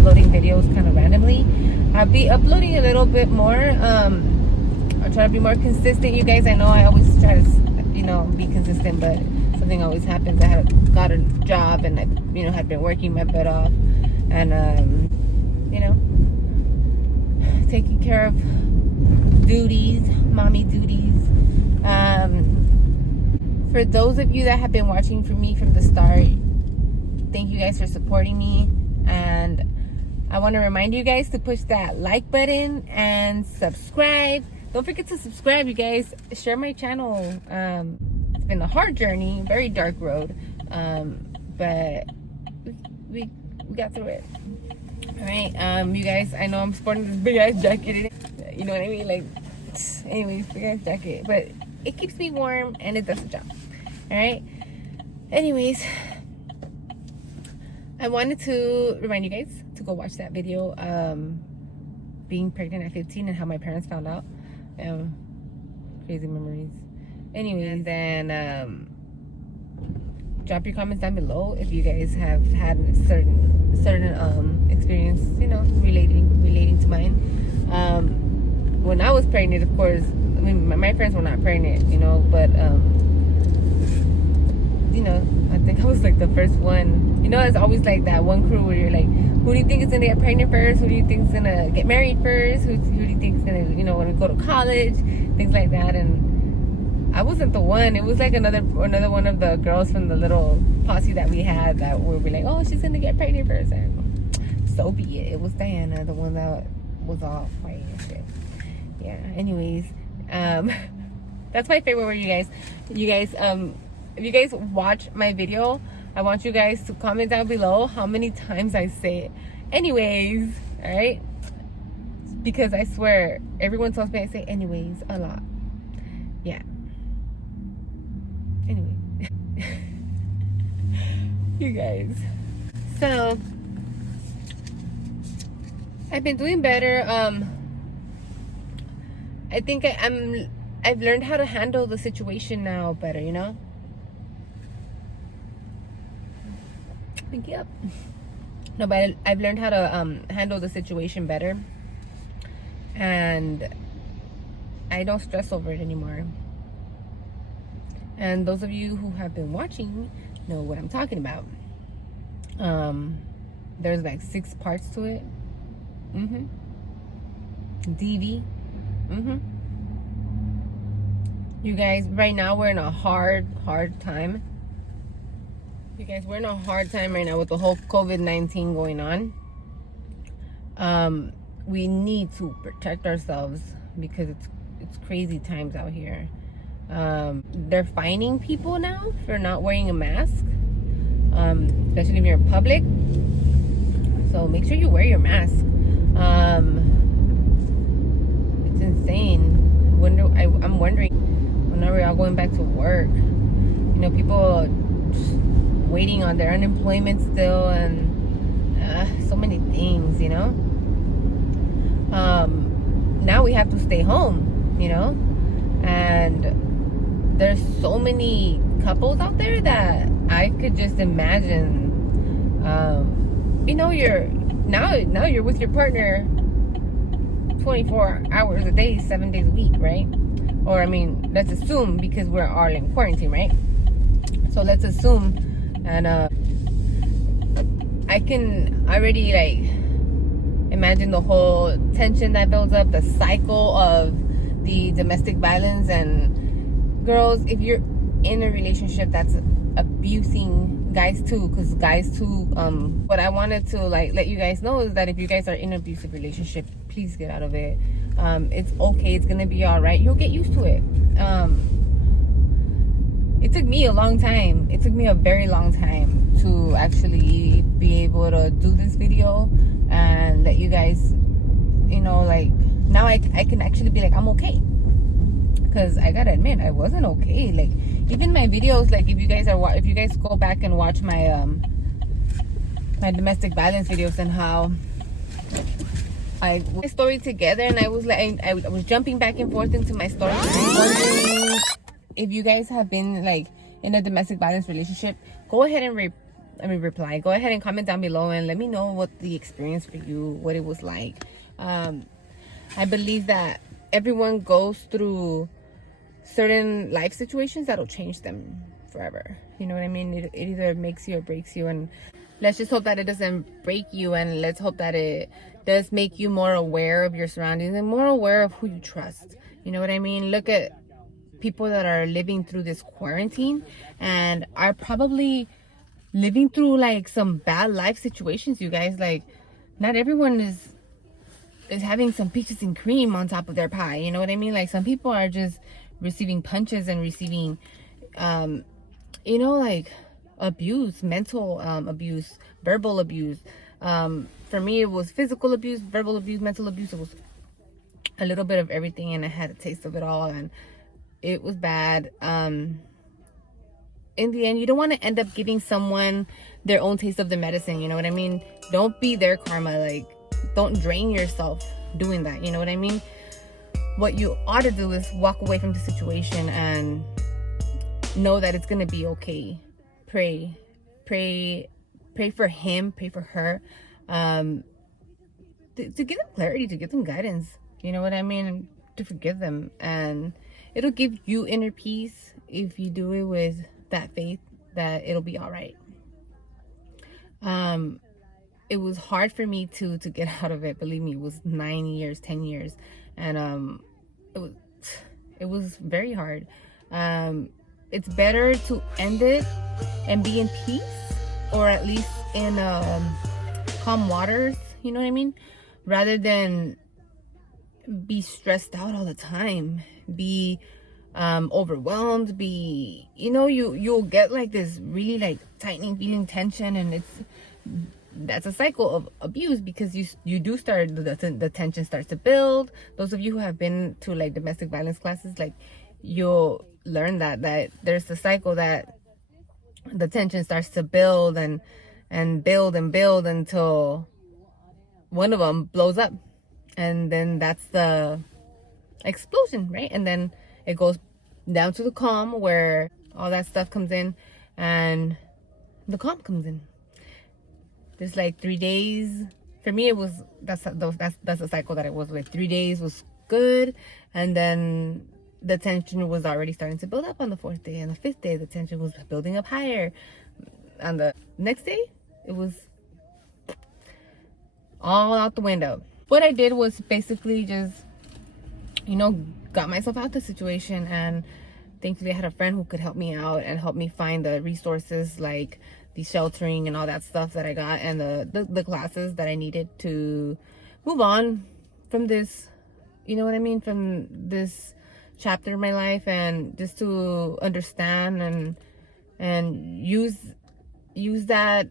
uploading videos kind of randomly. I'll be uploading a little bit more. I'll try to be more consistent, you guys. I know I always try to, be consistent, but something always happens. I had got a job, and I, had been working my butt off, and taking care of duties, mommy duties. For those of you that have been watching for me from the start, thank you guys for supporting me, and I want to remind you guys to push that like button and subscribe. Don't forget to subscribe, you guys. Share my channel. It's been a hard journey, very dark road, but we got through it. All right, you guys, I know I'm sporting this big ass jacket. You know what I mean? Like, anyways, big ass jacket, but it keeps me warm and it does the job. All right. Anyways, I wanted to remind you guys to go watch that video, being pregnant at 15 and how my parents found out. Crazy memories. Anyways, then drop your comments down below if you guys have had a certain experience, relating to mine. When I was pregnant, of course, I mean, my parents were not pregnant, but I think I was like the first one. It's always like that one crew where you're like, who do you think is gonna get pregnant first? Who do you think is gonna get married first? Who do you think is gonna, want to go to college? Things like that. And I wasn't the one. It was like another one of the girls from the little posse that we had that would be like, oh, she's gonna get pregnant first. And so be it. It was Diana, the one that was all white and shit. Yeah. Anyways, that's my favorite word, you guys. If you guys watch my video, I want you guys to comment down below how many times I say it. Anyways, all right? Because I swear, everyone tells me I say anyways a lot. Yeah. Anyway. You guys. So, I've been doing better. I think I've learned how to handle the situation now better, Pinky up. No, but I've learned how to handle the situation better, and I don't stress over it anymore. And those of you who have been watching know what I'm talking about. There's like 6 parts to it. DV. You guys, right now we're in a hard time. You guys, we're in a hard time right now with the whole COVID-19 going on. We need to protect ourselves because it's crazy times out here. They're fining people now for not wearing a mask, especially if you're in public. So make sure you wear your mask. It's insane. I'm wondering when are we all going back to work? People waiting on their unemployment still, and so many things, now we have to stay home, and there's so many couples out there that I could just imagine, you're with your partner 24 hours a day, 7 days a week, right? Or let's assume, because we're all in quarantine, right? So let's assume, and I can already imagine the whole tension that builds up, the cycle of the domestic violence. And girls, if you're in a relationship that's abusing guys too, because guys too, what I wanted to let you guys know is that if you guys are in an abusive relationship, please get out of it. It's okay, it's gonna be all right, you'll get used to it. It took me a long time. It took me a very long time to actually be able to do this video and let you guys, now I can actually be like, I'm okay. Because I gotta admit, I wasn't okay. Even my videos, if you guys go back and watch my my domestic violence videos and how I put my story together, and I was I was jumping back and forth into my story, wondering if you guys have been in a domestic violence relationship. Go ahead and reply. Go ahead and comment down below and let me know what the experience for you, what it was like. I believe that everyone goes through certain life situations that'll change them forever. You know what I mean? It either makes you or breaks you, and let's just hope that it doesn't break you, and let's hope that it does make you more aware of your surroundings and more aware of who you trust. You know what I mean? Look at people that are living through this quarantine and are probably living through like some bad life situations, you guys. Like, not everyone is having some peaches and cream on top of their pie. You know what I mean? Like, some people are just receiving punches and receiving like abuse, mental abuse, verbal abuse. For me, it was physical abuse, verbal abuse, mental abuse. It was a little bit of everything, and I had a taste of it all, and it was bad. In the end, you don't want to end up giving someone their own taste of the medicine. You know what I mean? Don't be their karma. Like, don't drain yourself doing that. You know what I mean? What you ought to do is walk away from the situation and know that it's gonna be okay. Pray for him, pray for her, to give them clarity, to give them guidance. You know what I mean? To forgive them, and it'll give you inner peace if you do it with that faith that it'll be all right. It was hard for me to get out of it. Believe me, it was 9 years, 10 years, and it was very hard. It's better to end it and be in peace, or at least in calm waters, you know what I mean, rather than be stressed out all the time, be overwhelmed, be, you'll get like this really like tightening feeling, tension, and that's a cycle of abuse, because you do start, the tension starts to build. Those of you who have been to like domestic violence classes, like, you'll learn that there's a cycle, that the tension starts to build and build and build until one of them blows up, and then that's the explosion, right? And then it goes down to the calm, where all that stuff comes in and the calm comes in. There's like 3 days. For me, it was that's the cycle that it was with. 3 days was good, and then the tension was already starting to build up on the 4th day, and the 5th day the tension was building up higher. On the next day, it was all out the window. What I did was basically just, got myself out of the situation, and thankfully I had a friend who could help me out and help me find the resources, like the sheltering and all that stuff that I got, and the classes that I needed to move on from this, you know what I mean, from this chapter in my life, and just to understand and use that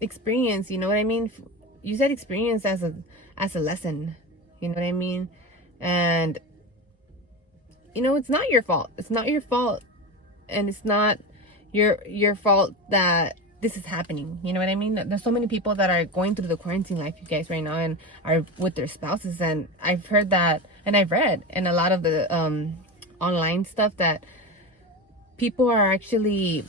experience, you know what I mean, use that experience as a lesson, you know what I mean. And it's not your fault, and it's not your fault that this is happening, you know what I mean. There's so many people that are going through the quarantine life, you guys, right now, and are with their spouses, and I've heard that, and I've read in a lot of the online stuff, that people are actually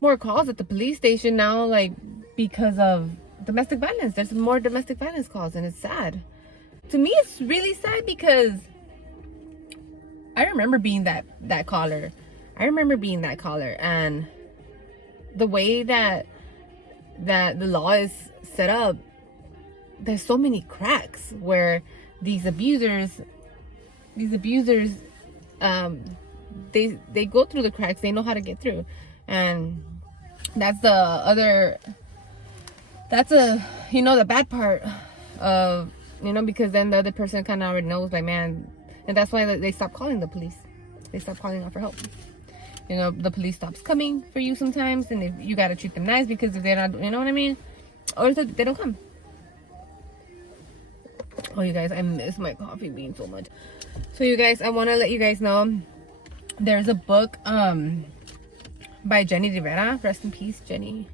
more calls at the police station now, like, because of domestic violence. There's more domestic violence calls, and it's sad. To me, it's really sad, because I remember being that caller. And the way that the law is set up, there's so many cracks where these abusers they go through the cracks. They know how to get through, and that's the bad part of, because then the other person kind of already knows, like, man, and that's why they stop calling the police. They stop calling out for help. The police stops coming for you sometimes, and if you got to treat them nice, because if they're not, you know what I mean, or they don't come. Oh, you guys, I miss my coffee bean so much. So, you guys, I want to let you guys know, there's a book by Jenny Rivera. Rest in peace, Jenny.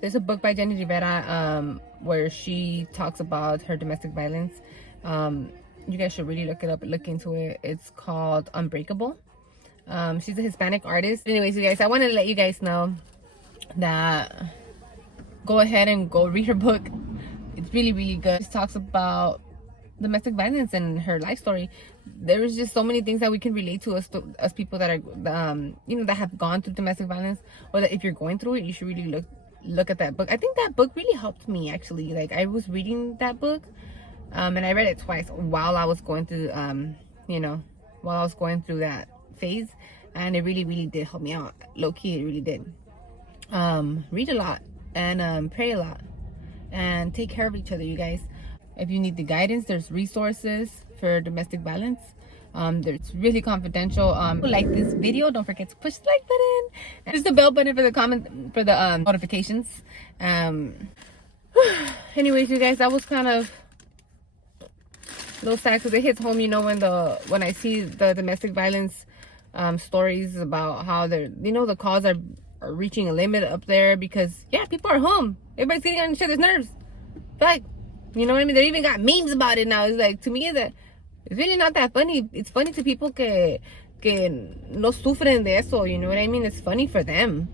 There's a book by Jenny Rivera where she talks about her domestic violence. You guys should really look it up, look into it. It's called Unbreakable. She's a Hispanic artist. Anyways, you guys, I wanted to let you guys know that go ahead and go read her book. It's really, really good. She talks about domestic violence and her life story. There is just so many things that we can relate to us people that are that have gone through domestic violence, or that if you're going through it, you should really look at that book. I think that book really helped me, actually. Like, I was reading that book, and I read it twice while I was going through while I was going through that phase, and it really, really did help me out. Low key, it really did. Read a lot and pray a lot and take care of each other, you guys. If you need the guidance, there's resources for domestic violence. It's really confidential. Like this video, don't forget to push the like button and just the bell button for the notifications. Anyways, you guys, that was kind of a little sad because it hits home, when I see the domestic violence stories about how the calls are reaching a limit up there because people are home. Everybody's getting on each other's nerves. Like, you know what I mean? They even got memes about it now. It's like, to me, that it's really not that funny. It's funny to people que no sufren de eso. You know what I mean? It's funny for them.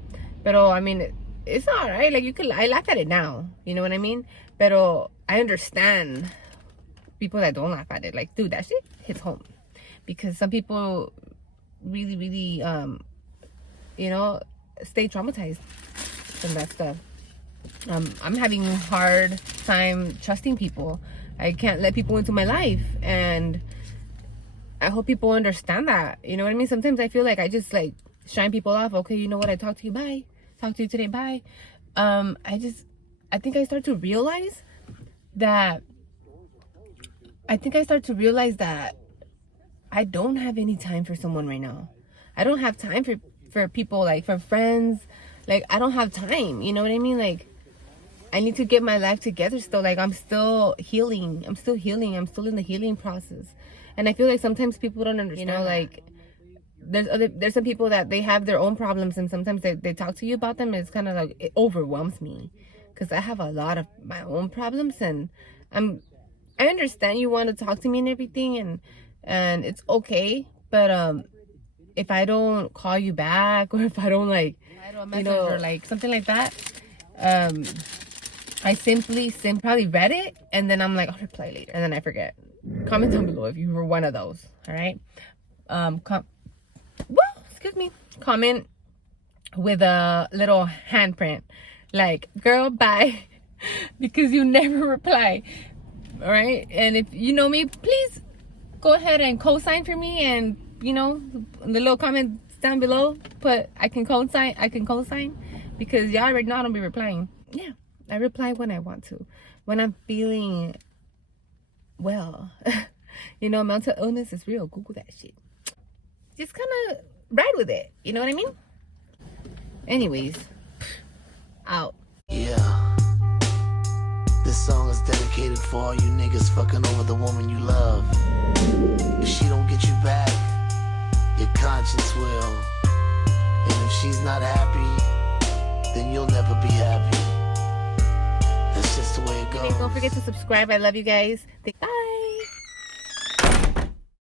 Pero, I mean, it's all right. Like, I laugh at it now. You know what I mean? Pero I understand people that don't laugh at it. Like, dude, that shit hits home. Because some people really, really, stay traumatized from that stuff. I'm having a hard time trusting people. I can't let people into my life, and I hope people understand that. You know what I mean? Sometimes I feel like I just like shine people off. Okay, you know what? I talked to you. Bye. Talk to you today. Bye. I think I start to realize that. I don't have any time for someone right now. I don't have time for people, like for friends. Like, I don't have time. You know what I mean? Like, I need to get my life together still. Like, I'm still healing. I'm still in the healing process. And I feel like sometimes people don't understand. Like, there's some people that they have their own problems, and sometimes they talk to you about them, and it's kind of like, it overwhelms me. Because I have a lot of my own problems, and I understand you want to talk to me and everything, and it's okay. But if I don't call you back, or if I don't or like something like that, I simply probably read it, and then I'm like, I'll reply later, and then I forget. Comment down below if you were one of those. All right. Comment with a little handprint, like, girl, bye, because you never reply. All right. And if you know me, please go ahead and co-sign for me, and the little comment down below, put I can co-sign, because y'all already know I don't be replying. Yeah, I reply when I want to, when I'm feeling well. Mental illness is real. Google that shit. Just kind of ride with it. You know what I mean? Anyways, out. Yeah. This song is dedicated for all you niggas fucking over the woman you love. If she don't get you back, your conscience will. And if she's not happy, then you'll never be happy. That's just the way it goes. Don't forget to subscribe. I love you guys. Bye.